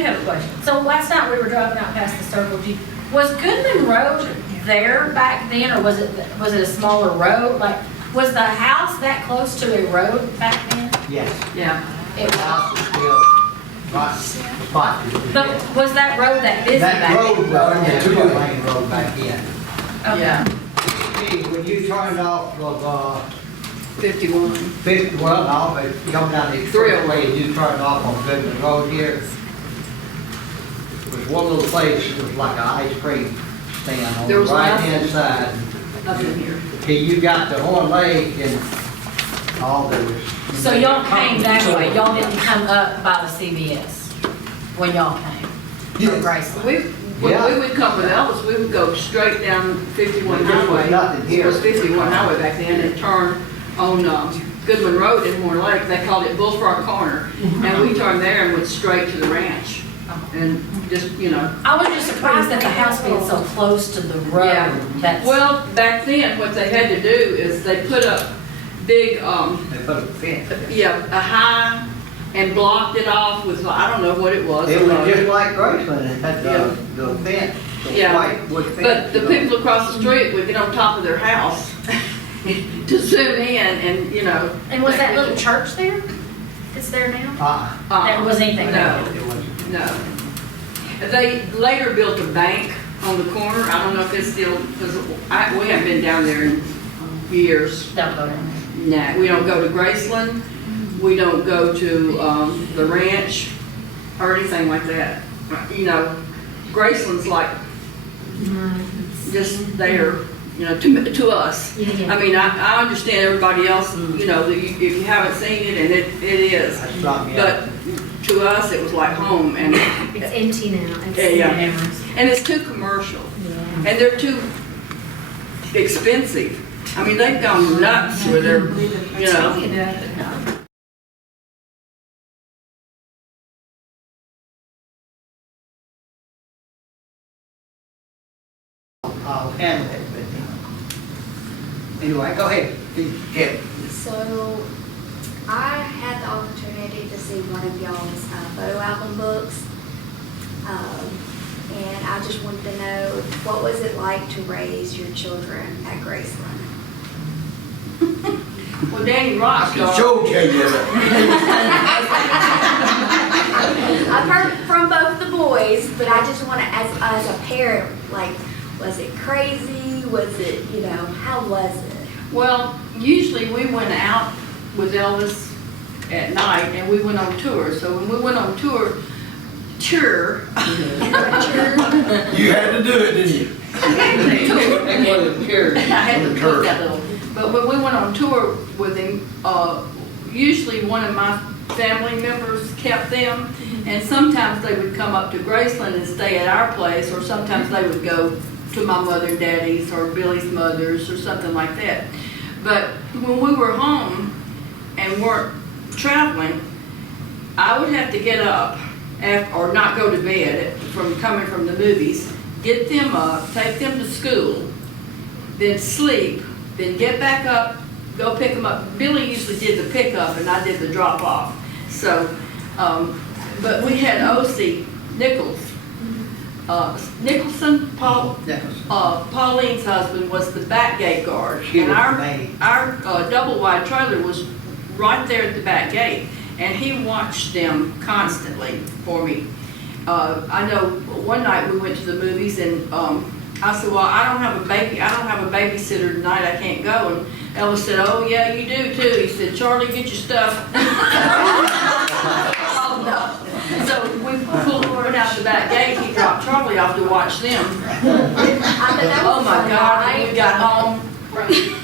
do have a question. So last night we were driving out past the Circle G. Was Goodman Road there back then, or was it a smaller road? Like, was the house that close to a road back then? Yes. Yeah. It The was. house is still right spot. But was that road that busy back That road then? was only a two-lane road back then. Okay. See, when you turned off of, 51. well, no, but coming down the expressway, and you turned off on Goodman Road here, was one little place, it was like an ice cream stand on There the was right-hand side. Nothing here. Till you got to Horn Lake and all those. So y'all came that way, y'all didn't come up by the CVS when y'all came? From Graceland? When Yeah. we would come with Elvis, we would go straight down 51 There was Highway. nothing here. It was 51 Highway back then, and turn on Goodman Road in Horn Lake. They called it Bullfrog Corner. And we turned there and went straight to the ranch. And just, you know. I was just surprised that the house being so close to the road. Yeah. That's, Well, back then, what they had to do is they put up big, They put a fence. a high, and blocked it off with, I don't know what it was. It was just like Graceland, it had Yeah. the fence, the Yeah. white wood fence. But the people across the street would get on top of their house to zoom in and, you know. and was that little church there? It's there now? There wasn't anything there. No, It was, no. They later built a bank on the corner. I don't know if it's still, because we haven't been down there in years. Don't go down there. Nah, we don't go to Graceland. We don't go to the ranch or anything like that. You know, Graceland's like just there, you know, to us. Yeah. I mean, I understand everybody else, you know, if you haven't seen it, and it is. that struck me out. But to us, it was like home, and It's empty now. It's yeah. And it's too commercial, and they're too expensive. I mean, they've gone nuts with their, you know. I'll handle it, but anyway, go ahead. Yeah. So, I had the opportunity to see one of y'all's photo album books. And I just wanted to know, what was it like to raise your children at Graceland? Well, Danny Rockstar. Joe came in. I've heard from both the boys, but I just want to, as a parent, like, was it crazy? Was it, you know, how was it? Well, usually we went out with Elvis at night, and we went on tour. So when we went on tour, You had to do it, didn't you? I had to put that little. But when we went on tour with him, usually one of my family members kept them, and sometimes they would come up to Graceland and stay at our place, or sometimes they would go to my mother and daddy's or Billy's mother's or something like that. But when we were home and weren't traveling, I would have to get up or not go to bed from coming from the movies, get them up, take them to school, then sleep, then get back up, go pick them up. Billy usually did the pickup and I did the drop off. So, but we had O.C. Nicholson, Pauline's husband was the back gate guard. She And was our, the maid. our double wide trailer was right there at the back gate. And he watched them constantly for me. I know one night we went to the movies and I said, well, I don't have a babysitter tonight, I can't go. And Elvis said, oh yeah, you do too. He said, Charlie, get your stuff. Oh no. So we went out the back gate, he dropped Charlie off to watch them. Oh my God, when we got home,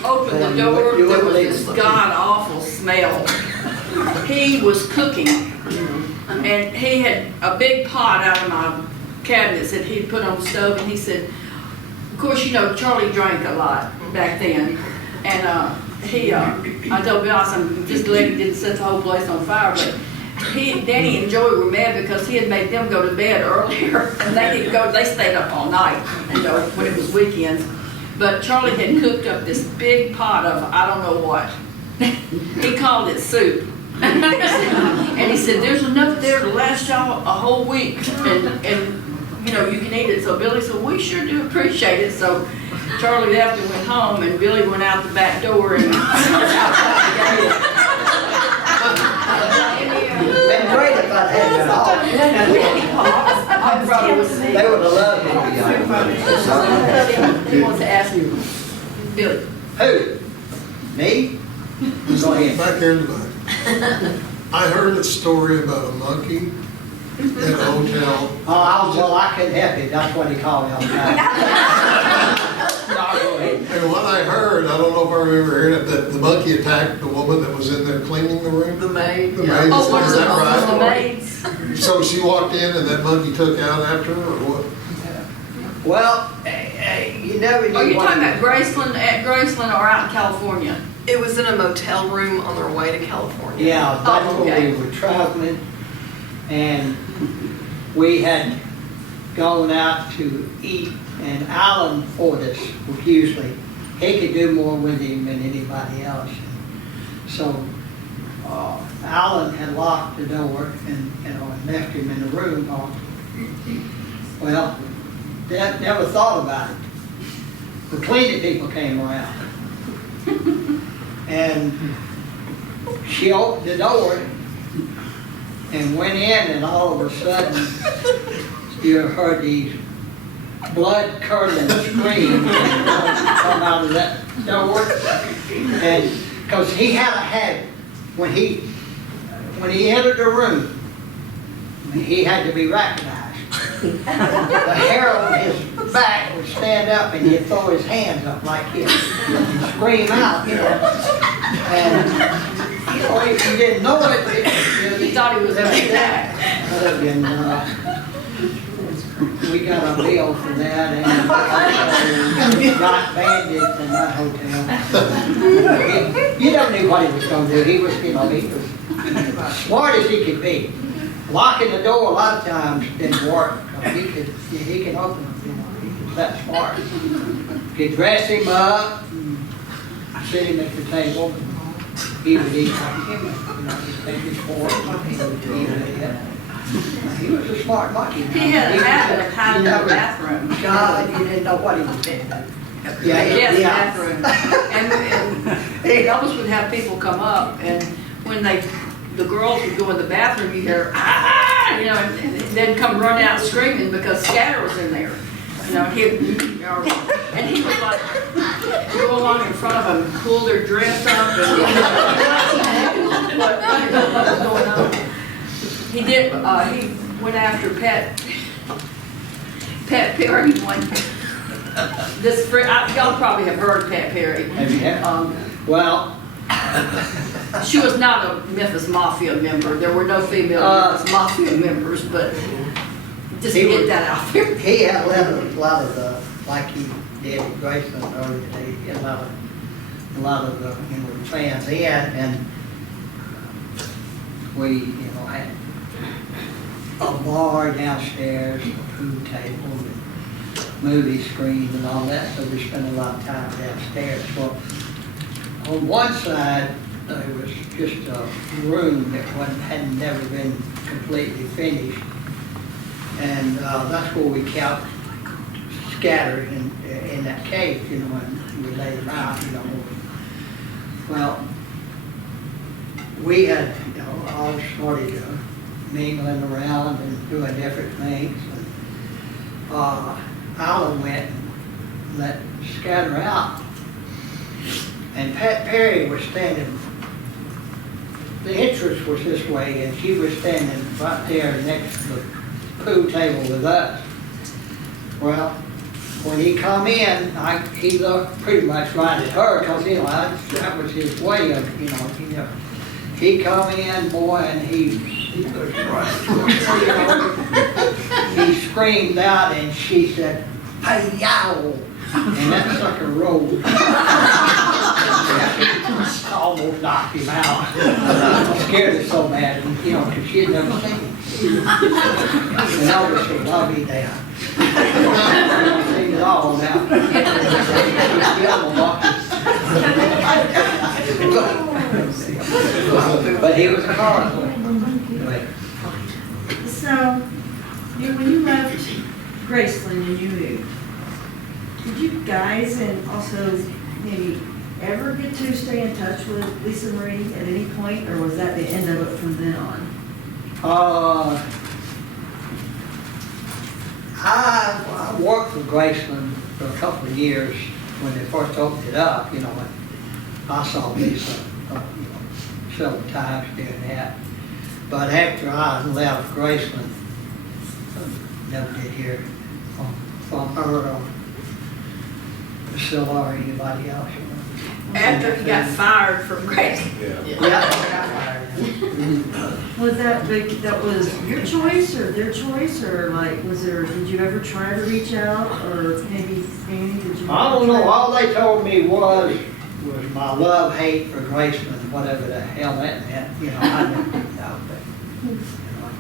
opened the door, there was this god-awful smell. He was cooking, and he had a big pot out of my cabinets that he'd put on the stove, and he said, of course, you know, Charlie drank a lot back then, and I told Bill, I said, this lady didn't set the whole place on fire, but Danny and Joey were mad because he had made them go to bed earlier, and they didn't go, they stayed up all night, you know, when it was weekends. But Charlie had cooked up this big pot of, I don't know what. He called it soup. And he said, there's enough there to last y'all a whole week, and, you know, you can eat it. So Billy said, we sure do appreciate it. So Charlie left and went home, and Billy went out the back door and Been great if I'd had that all. They would have loved it. He wants to ask you, Billy. Who? Me? Go ahead. Back here in the back. I heard a story about a monkey in a hotel. Well, I couldn't help it, that's what he called me all the time. No, go ahead. And what I heard, I don't know if I remember hearing it, that the monkey attacked the woman that was in there cleaning the room. The maid. The maid, Oh, one is of that the right? maids. So she walked in and that monkey took out after her, or what? Well, you never knew. Are you what- talking about Graceland, at Graceland or out in California? It was in a motel room on their way to California. Yeah, that's Oh, where okay. we were traveling, and we had gone out to eat, and Alan Fortis was usually, he could do more with him than anybody else. So, Alan had locked the door and, and left him in the room. Well, Dad never thought about it. The cleaning people came around. And she opened the door and went in, and all of a sudden, you heard these blood-curdling screams come out of that door. And, because he had a habit, when he entered the room, he had to be recognized. The hair on his back would stand up, and he'd throw his hands up like this and scream out, you know. And if you didn't know it, He thought he was under attack. and we got a bill for that, and got bandits in that hotel. You never knew what he was going to do. He was, you know, he was smart as he could be. Locking the door a lot of times didn't work. He can open them, you know, he was that smart. Could dress him up, and sit him at the table, he would eat like him, you know, he'd take his fork, he would eat it. He was a smart monkey. He had a habit of hiding in the bathroom. God, you didn't know what he was doing. Yes, bathroom. And Elvis would have people come up, and when the girls would go in the bathroom, you hear, ah, you know, and they'd come run out screaming because Scatter was in there. You know, and he would like go along in front of them and pull their dress up and what was going on. He went after Pat Perry one. Y'all probably have heard of Pat Perry. Have you had? Well, She was not a Memphis Mafia member. There were no female Memphis Mafia members, but just to get that out there. he had a lot of like he did at Graceland earlier today, he had a lot of you know, fans in, and we, you know, had a bar downstairs, a pool table, and movie screens and all that, so we spent a lot of time downstairs. Well, on one side, there was just a room that hadn't never been completely finished, and that's where we kept Scatter in that cage, you know, and we laid him out, you know. Well, we had, you know, all started mingling around and doing different things. And, Alan went and let Scatter out. And Pat Perry was standing, the entrance was this way, and she was standing right there next to the pool table with us. Well, when he come in, he looked pretty much right at her, because, you know, that was his way of, you know, he come in, boy, and he was right. He screamed out, and she said, "Hey, yow!" And that sucker rolled. Almost knocked him out. I scared her so bad, you know, because she had never seen him. And Elvis said, "Love me down." I've seen it all now. But he was a car. So, when you left Graceland and you moved, did you guys and also maybe ever get to stay in touch with Lisa Marie at any point, or was that the end of it from then on? I worked for Graceland for a couple of years when they first opened it up, you know, and I saw Lisa, several times doing that. But after I left Graceland, never did hear from her or Priscilla or anybody else. You know. After he got fired from Graceland. Yeah. Was that was your choice or their choice, or like, did you ever try to reach out, or maybe Annie, did you? I don't know, all they told me was my love-hate for Graceland, whatever the hell that meant, you know, I didn't know, but, you know.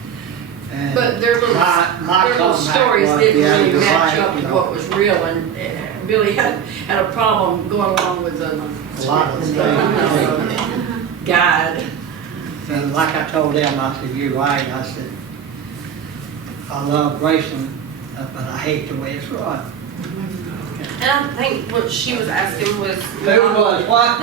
And But their little, my their little comeback stories was, didn't yeah, really you're match right, up you to know. what was real, and Billy had a problem going along with the A lot of things. guide. And like I told them, I said, you're right, I said, I love Graceland, but I hate the way it's run. And I think what she was asking was. Who was what?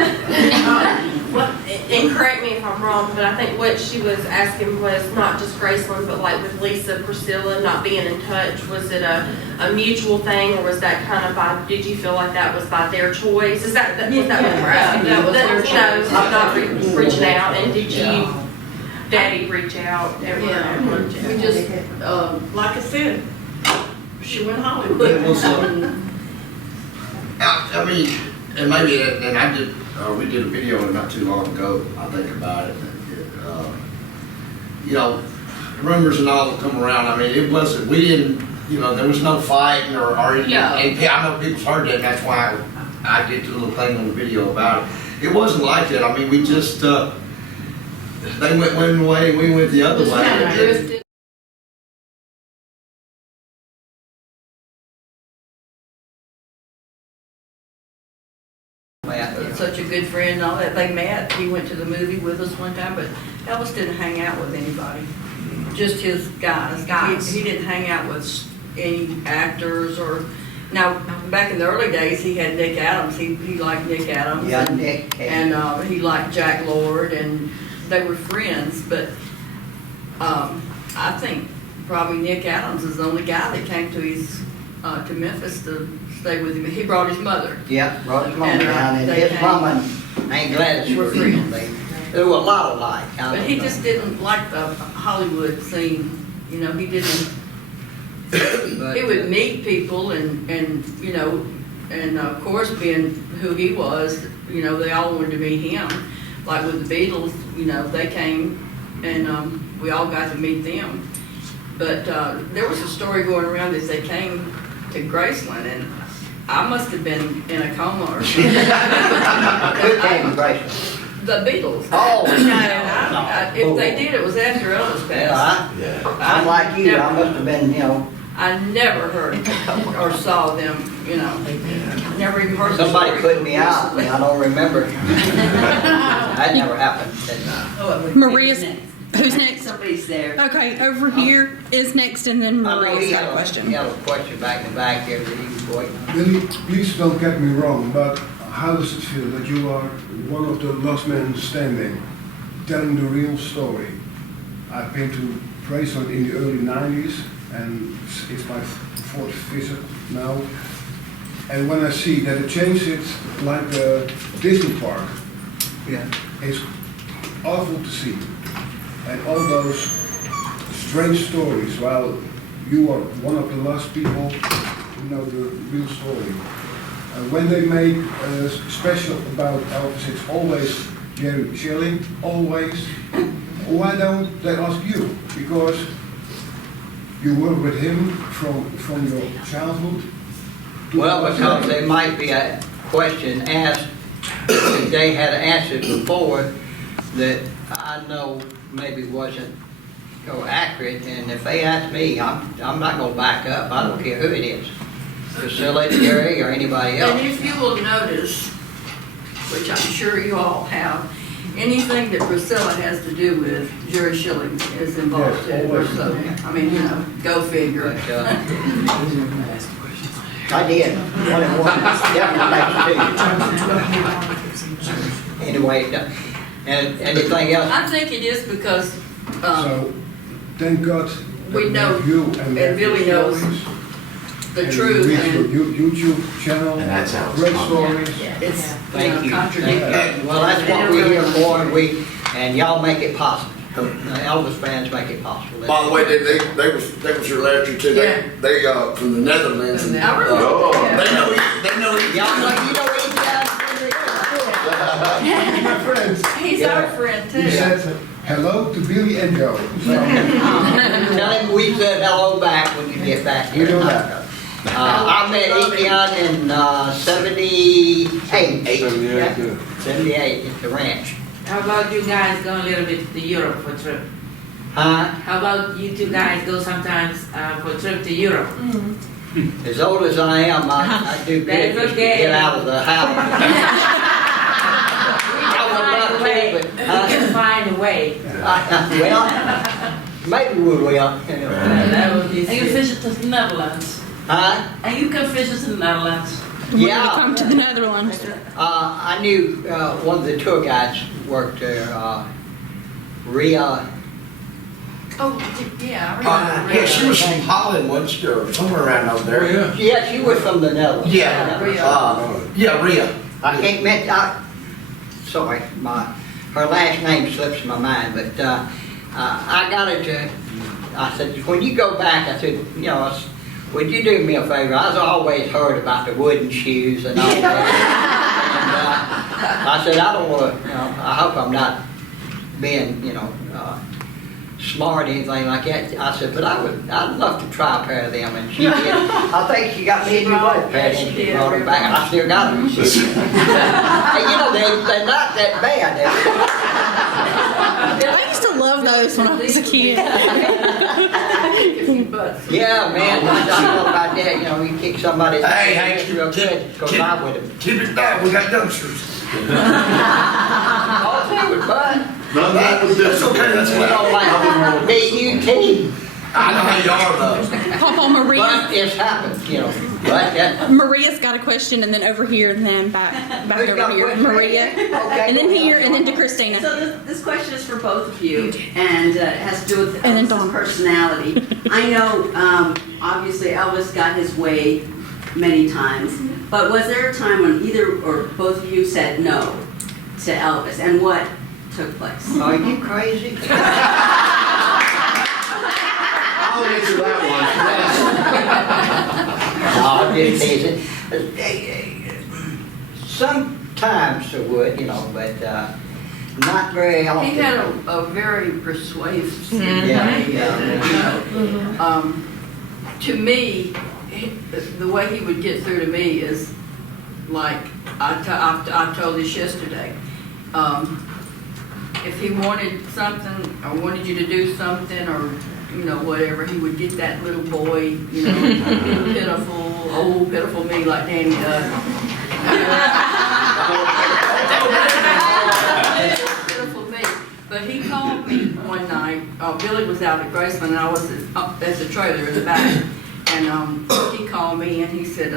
And correct me if I'm wrong, but I think what she was asking was not just Graceland, but like with Lisa, Priscilla not being in touch. Was it a mutual thing, or was that kind of by, did you feel like that was by their choice? Was that what we're asking? Yeah, that was their You know, choice. not reaching out, and did you, Daddy, reach out? Yeah, we just, like I said, she went Hollywood. It was, I mean, and maybe, and I did, we did a video not too long ago, I think about it. You know, rumors and all that come around, I mean, it wasn't, we didn't, you know, there was no fighting or anything. No. And I know people's heard that, and that's why I did the little thing on the video about it. It wasn't like that, I mean, we just, they went one way, we went the other Just way. kind of drifted. Well, Such a good friend and all that. They met, he went to the movie with us one time, but Elvis didn't hang out with anybody, just his guys. He didn't hang out with any actors or, now, back in the early days, he had Nick Adams, he liked Nick Adams. Yeah, and- Nick. And he liked Jack Lord, and they were friends, but I think probably Nick Adams is the only guy that came to Memphis to stay with him. He brought his mother. Yeah, brought his mom And, down, and they his came- mama ain't glad it's We're for him. They were a lot alike. I But don't he know. just didn't like the Hollywood scene, you know, he didn't, But, he would meet people and, you know, and of course, being who he was, you know, they all wanted to meet him. Like with the Beatles, you know, they came and, we all got to meet them. But, there was a story going around as they came to Graceland, and I must have been in a coma or something. Who came to Graceland? The Beatles. Oh. No, if they did, it was after Elvis passed. Well, I'm like you, I must have been, you know, I never heard or saw them, you know, never even heard the somebody story. put me out, and I don't remember. That never happened. Maria's, who's next? Somebody's there. Okay, over here is next, and then I know Maria's he got a had question. he had a question back to back there that he was waiting on. Billy, please don't get me wrong, but how does it feel that you are one of the last men standing, telling the real story? I've been to Graceland in the early 90s, and it's my fourth visit now. And when I see that it changed it like a Disney park, Yeah. it's awful to see. And all those strange stories, while you are one of the last people who know the real story. When they make a special about Elvis, it's always Jerry Schilling, always. Why don't they ask you? Because you were with him from your childhood. Well, because there might be a question asked, that they had answered before that I know maybe wasn't accurate, and if they ask me, I'm not gonna back up, I don't care who it is. Priscilla, Jerry, or anybody else. And if you will notice, which I'm sure you all have, anything that Priscilla has to do with, Jerry Schilling is involved Yes, too. always. So, I mean, you know, go figure. But, I did, 1 and 1, definitely makes 2. Anyway, and anything else? I think it is because, So, thank God we that know, you and and Billy knows the truth, and and your YouTube channel, And that's how it's great done. stories. it's, you Thank know, you. contradictory. Well, that's what we're here for, and y'all make it possible. The Elvis fans make it possible. By the way, they was here last year too. Yeah. They from the Netherlands. And, I remember. they know Y'all know, you know each other? My friends. He's Yeah. our friend He too. said hello to Billy and Joe. So, Tell him we said hello back when you get back here. We do that. I met Etienne in 78. 78 at the ranch. How about you guys go a little bit to Europe for a trip? Huh? How about you two guys go sometimes for a trip to Europe? As old as I am, I do good That's just to okay. get out of the house. I would love to, but, We can find a way. well, maybe we will. That would be And you visit the Netherlands. Huh? And you can visit the Netherlands. When you Yeah. come to the Netherlands. I knew one of the tour guides worked there, Rhea. Oh, yeah, I remember. Yeah, she was from Holland, wasn't she, or somewhere around over there? Yeah, she was from the Netherlands. Yeah, Rhea. I can't mention, sorry, her last name slips my mind, but I got her to, I said, when you go back, I said, you know, would you do me a favor? I was always heard about the wooden shoes and all that. And I said, I don't want to, you know, I hope I'm not being, you know, smart or anything like that. I said, but I'd love to try a pair of them. And she did. I think she got me a new boat pair and she brought them back. I still got them. Hey, you know, they're not that bad. I used to love those when I was a kid. Yeah, man, I thought about that, you know, you kick somebody's Hey, ass real good, go by with them. Keep it down, we got dumpsters. All through with Bud. That's okay, that's We what don't like B-U-T, I know how you are though. Papa, Maria. but it's happened, you know, but that. Maria's got a question, and then over here, and then back Who's got over a here. question? Maria, Okay, and then go here, ahead. and then to Christina. So this question is for both of you, and it has to do with And then Elvis's Dawn. personality. I know, obviously Elvis got his way many times, but was there a time when either or both of you said no to Elvis, and what took place? Are you crazy? I'll answer that No, I'm just teasing. Sometimes I would, you know, but not very often. He had a very persuasive to me, the way he would get through to me is like, I told this yesterday. If he wanted something, or wanted you to do something, or, you know, whatever, he would get that little boy, you know, pitiful, old pitiful me like Danny does. Pitiful me. But he called me one night, Billy was out at Graceland, and I was up, there's a trailer in the back, and he called me and he said,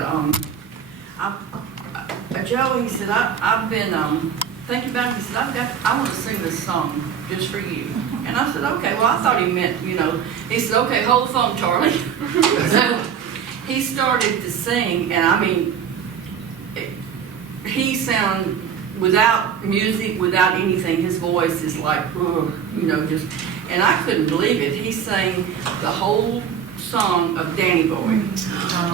Joe, he said, I've been thinking about it. He said, I want to sing this song just for you. And I said, okay. Well, I thought he meant, you know, he said, okay, hold the phone, Charlie. So he started to sing, and I mean, he sounded, without music, without anything, his voice is like, you know, just, and I couldn't believe it. He sang the whole song of Danny Boy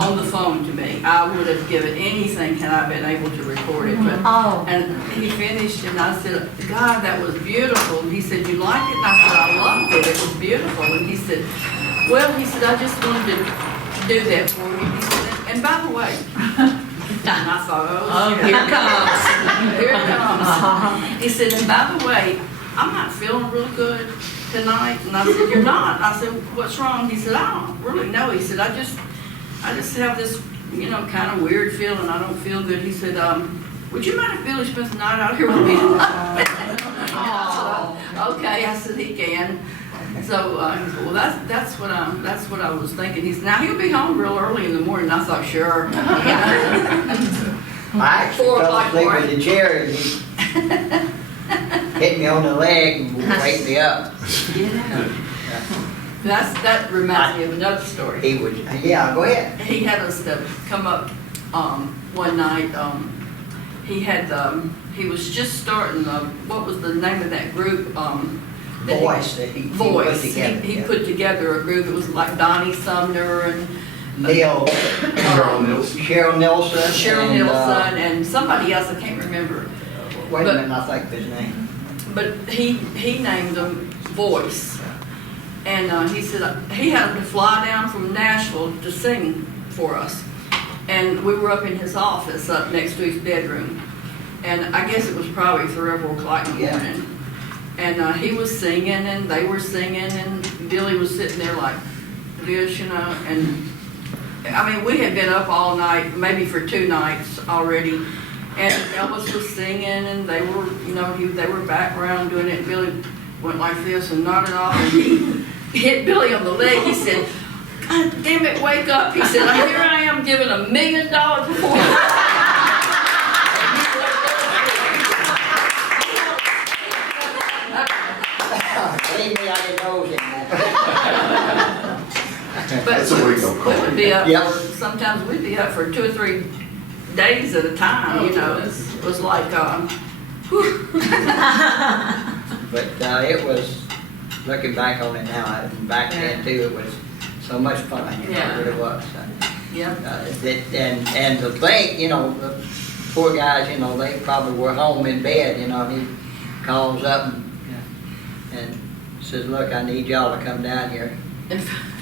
on the phone to me. I would have given anything had I been able to record it. But, and he finished, and I said, God, that was beautiful. And he said, you like it? And I said, I loved it. It was beautiful. And he said, well, he said, I just wanted to do that for you. He said, and by the way, and I thought, oh, here it comes. He said, and by the way, I'm not feeling real good tonight. And I said, you're not? I said, what's wrong? He said, I don't really know. He said, I just have this, you know, kind of weird feeling. I don't feel good. He said, would you mind if Billy spends the night out here with me tonight? okay, I said, he can. So, he said, well, that's what I was thinking. He said, now he'll be home real early in the morning. I thought, sure. I actually 4 fell o'clock asleep morning. in the chair and he hit me on the leg and wake me up. That reminds me of another story. He was, yeah, go ahead. He had us to come up, one night, he was just starting, what was the name of that group? That he- Voice that he put Voice. together. He yeah. put together a group, it was like Donnie Sumner and Neil, Cheryl Nelson. Cheryl and, Nielsen and somebody else, I can't remember. Wait a but- minute, I think of his name. But he named them Voice. And he said he had them to fly down from Nashville to sing for us. And we were up in his office up next to his bedroom. And I guess it was probably 3 or 4 o'clock in the Yeah. morning. And he was singing and they were singing and Billy was sitting there like this, you know. And I mean, we had been up all night, maybe for 2 nights already. And Elvis was singing and they were, you know, they were background doing it. Billy went like this and nodded off and he hit Billy on the leg. He said, God damn it, wake up. He said, here I am giving $1 million performance. Believe me, I didn't know him. But That's a week of we would be up, Yep. sometimes we'd be up for 2 or 3 days at a time, you know. It was like, whew. But it was, looking back on it now, back then too, it was so much fun, you know, Yeah. it really was. Yeah. And to think, you know, the poor guys, you know, they probably were home in bed, you know, and he calls up and says, look, I need y'all to come down here.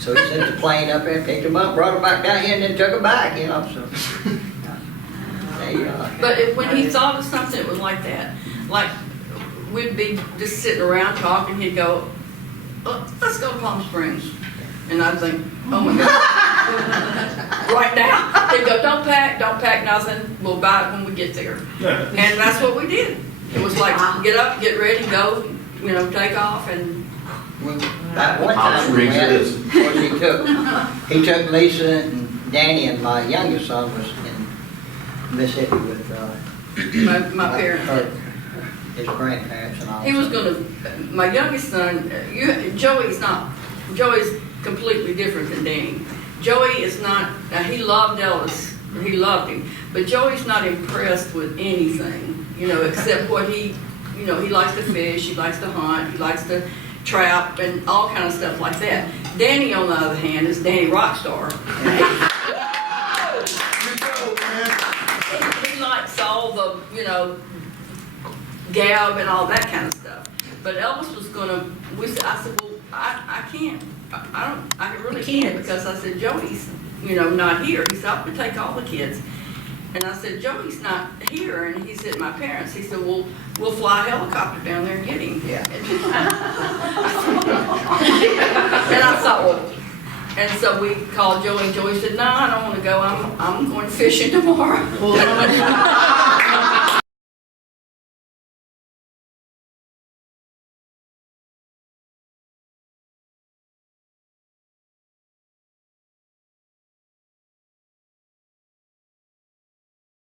So he sent the plane up there, picked them up, brought them back down here, and then took them back, you know, so. There you go. But when he thought of something, it was like that. Like, we'd be just sitting around talking, he'd go, oh, let's go to Palm Springs. And I'd think, oh my God. Right now. He'd go, don't pack nothing, we'll buy it when we get there. And that's what we did. It was like, get up, get ready, go, you know, take off and. That one time we went, of course, he took Lisa and Danny, and my youngest son was in Mississippi with My parents. his grandparents and all. He was gonna, my youngest son, Joey's completely different than Danny. Joey is not, he loved Elvis, he loved him, but Joey's not impressed with anything, you know, except what he likes to fish, he likes to hunt, he likes to trap and all kind of stuff like that. Danny, on the other hand, is Danny Rockstar. He likes all the, you know, gab and all that kind of stuff. But Elvis was gonna, I said, well, I can't, I really can't, because I said, Joey's, you know, not here. He said, I'm gonna take all the kids. And I said, Joey's not here, and he said, my parents. He said, well, we'll fly a helicopter down there and get him. Yeah. And I thought, well, and so we called Joey, and Joey said, no, I don't want to go. I'm going fishing tomorrow.